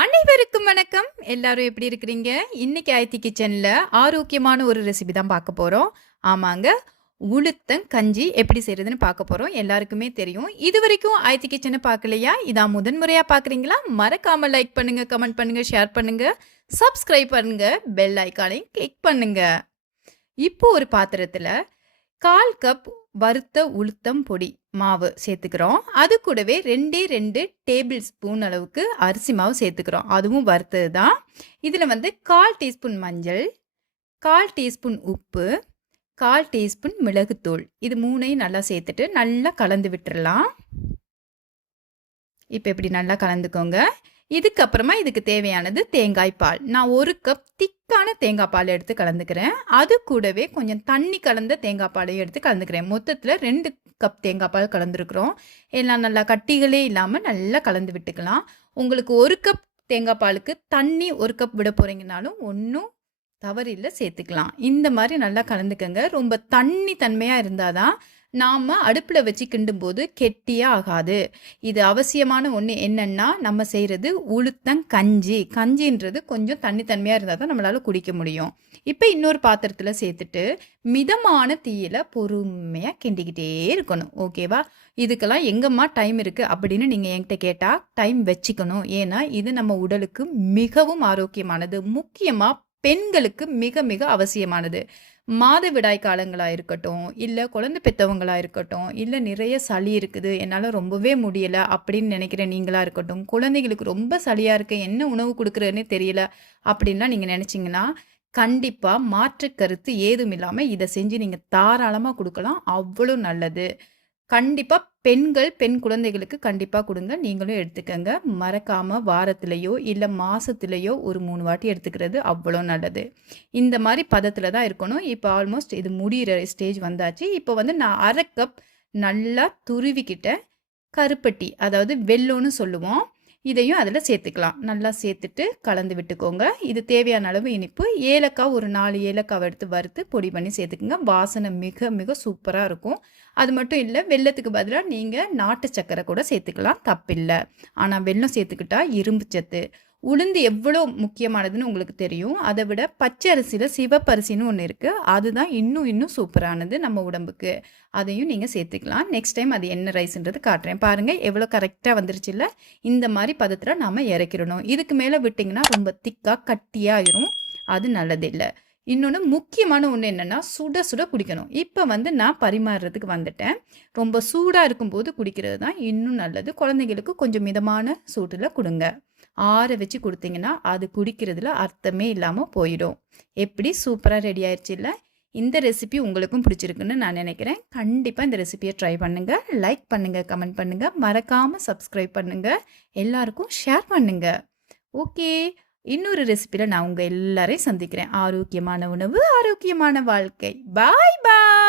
அனைவருக்கும் வணக்கம். எல்லாரும் எப்படி இருக்கிறீங்க? இன்னைக்கு ஆயத்தி கிச்சன்ல ஆரோக்கியமான ஒரு ரெசிபி தான் பார்க்க போறோம். ஆமாங்க. உளுத்தங்கஞ்சி எப்படி செய்றதுன்னு பார்க்க போறோம். எல்லாருக்குமே தெரியும். இதுவரைக்கும் ஆயத்தி கிச்சன பார்க்கலையா? இதான் முதன்முறையா பார்க்குறீங்களா? மறக்காம லைக் பண்ணுங்க, கமெண்ட் பண்ணுங்க, ஷேர் பண்ணுங்க, சப்ஸ்கிரைப் பண்ணுங்க, பெல் ஐகானையும் கிளிக் பண்ணுங்க. இப்போ ஒரு பாத்திரத்துல 1/4 கப் வறுத்த உளுத்தம் பொடி மாவு சேர்த்துக்கிறோம். அது கூடவே 2 டேபிள் ஸ்பூன் அளவுக்கு அரிசி மாவு சேர்த்துக்கிறோம். அதுவும் வறுத்தது தான். இதில் 1/4 டீஸ்பூன் மஞ்சள், 1/4 டீஸ்பூன் உப்பு, 1/4 டீஸ்பூன் மிளகுத்தூள். இது மூணையும் நல்லா சேர்த்துட்டு நல்லா கலந்து விட்டுறலாம். இப்போ இப்படி நல்லா கலந்துக்கோங்க. இதுக்கப்புறமா இதுக்கு தேவையானது தேங்காய் பால். நான் 1 கப் திக்கான தேங்காய் பால் எடுத்து கலந்துக்கிறேன். அது கூடவே கொஞ்சம் தண்ணி கலந்த தேங்காய் பாலையும் எடுத்து கலந்துக்கிறேன். மொத்தத்தில் 2 கப் தேங்காய் பால் கலந்துருக்குறோம். எல்லாம் நல்லா கட்டிகளே இல்லாமல் நல்லா கலந்து விட்டுக்கலாம். உங்களுக்கு 1 கப் தேங்காய் பாலுக்கு தண்ணி 1 கப் விட போகிறீங்கனாலும் ஒன்றும் தவறில்லை, சேர்த்துக்கலாம். இந்த மாதிரி நல்லா கலந்துக்கங்க. ரொம்ப தண்ணி தன்மையாக இருந்தால் தான் நாம் அடுப்பில் வச்சு கிண்டும்போது கெட்டியாக ஆகாது. இது அவசியமான ஒன்று என்னென்னா, நம்ம செய்கிறது உளுத்தங்கஞ்சி. கஞ்சின்றது கொஞ்சம் தண்ணித்தன்மையாக இருந்தால் தான் நம்மளால் குடிக்க முடியும். இப்போ இன்னொரு பாத்திரத்தில் சேர்த்துட்டு மிதமான தீயில் பொறுமையாக கிண்டிக்கிட்டே இருக்கணும். ஓகேவா? இதுக்கெல்லாம் எங்கம்மா டைம் இருக்குது அப்படின்னு நீங்கள் என்கிட்ட கேட்டால் டைம் வச்சுக்கணும். ஏன்னா இது நம்ம உடலுக்கு மிகவும் ஆரோக்கியமானது. முக்கியமாக பெண்களுக்கு மிக மிக அவசியமானது. மாதவிடாய் காலங்களாக இருக்கட்டும், இல்லை குழந்தை பெற்றவங்களாக இருக்கட்டும், இல்லை நிறைய சளி இருக்குது, என்னால் ரொம்பவே முடியலை அப்படின்னு நினைக்கிற நீங்களாக இருக்கட்டும், குழந்தைகளுக்கு ரொம்ப சளியாக இருக்குது, என்ன உணவு கொடுக்குறதுன்னே தெரியல அப்படின்லாம் நீங்கள் நினச்சிங்கன்னா கண்டிப்பாக மாற்று கருத்து ஏதும் இல்லாமல் இதை செஞ்சு நீங்கள் தாராளமாக கொடுக்கலாம். அவ்வளோ நல்லது. கண்டிப்பாக பெண் குழந்தைகளுக்கு கண்டிப்பாக கொடுங்க. நீங்களும் எடுத்துக்கங்க. மறக்காமல் வாரத்திலேயோ இல்லை மாதத்துலேயோ ஒரு 3 வாட்டி எடுத்துக்கிறது அவ்வளோ நல்லது. இந்த மாதிரி பதத்தில் தான் இருக்கணும். இப்போ ஆல்மோஸ்ட் இது முடிகிற ஸ்டேஜ் வந்தாச்சு. இப்போ நான் 1/2 கப் நல்லா துருவிக்கிட்ட கருப்பட்டி, அதாவது வெல்லம்னு சொல்லுவோம், இதையும் அதில் சேர்த்துக்கலாம். நல்லா சேர்த்துட்டு கலந்து விட்டுக்கோங்க. இது தேவையான அளவு இனிப்பு. ஏலக்காய் ஒரு 4 ஏலக்காவை எடுத்து வறுத்து பொடி பண்ணி சேர்த்துக்குங்க. வாசனை மிக மிக சூப்பராக இருக்கும். அது மட்டும் இல்லை, வெல்லத்துக்கு பதிலாக நீங்கள் நாட்டு சர்க்கரை கூட சேர்த்துக்கலாம், தப்பில்லை. ஆனால் வெல்லம் சேர்த்துக்கிட்டா இரும்பு சத்து. உளுந்து எவ்வளோ முக்கியமானதுன்னு உங்களுக்கு தெரியும். அதை விட பச்சை அரிசியில் சிவப்பரிசின்னு ஒன்று இருக்குது, அதுதான் இன்னும் சூப்பரானது நம்ம உடம்புக்கு. அதையும் நீங்கள் சேர்த்துக்கலாம். நெக்ஸ்ட் டைம் அது என்ன ரைஸ்ன்றது காட்டுறேன். பாருங்கள் எவ்வளோ கரெக்டாக வந்துருச்சு இல்லை? இந்த மாதிரி பதத்தில் நாம் இறக்கிடணும். இதுக்கு மேலே விட்டிங்கன்னா ரொம்ப திக்காக கட்டியாயிரும். அது நல்லதில்லை. இன்னொன்று முக்கியமான ஒன்று என்னென்னா, சுட சுட குடிக்கணும். இப்போ நான் பரிமாறுறதுக்கு வந்துட்டேன். ரொம்ப சூடாக இருக்கும்போது குடிக்கிறது தான் இன்னும் நல்லது. குழந்தைங்களுக்கு கொஞ்சம் மிதமான சூட்டில் கொடுங்க. ஆற வச்சு கொடுத்தீங்கன்னா அது குடிக்கிறதுல அர்த்தமே இல்லாமல் போயிடும். எப்படி சூப்பராக ரெடி ஆயிடுச்சு இல்லை? இந்த ரெசிபி உங்களுக்கும் பிடிச்சிருக்குன்னு நான் நினைக்கிறேன். கண்டிப்பாக இந்த ரெசிபியை ட்ரை பண்ணுங்கள். லைக் பண்ணுங்கள், கமெண்ட் பண்ணுங்கள், மறக்காமல் சப்ஸ்கிரைப் பண்ணுங்கள், எல்லாருக்கும் ஷேர் பண்ணுங்கள். ஓகே, இன்னொரு ரெசிபியில் நான் உங்கள் எல்லாரையும் சந்திக்கிறேன். ஆரோக்கியமான உணவு, ஆரோக்கியமான வாழ்க்கை. பாய் பாய்.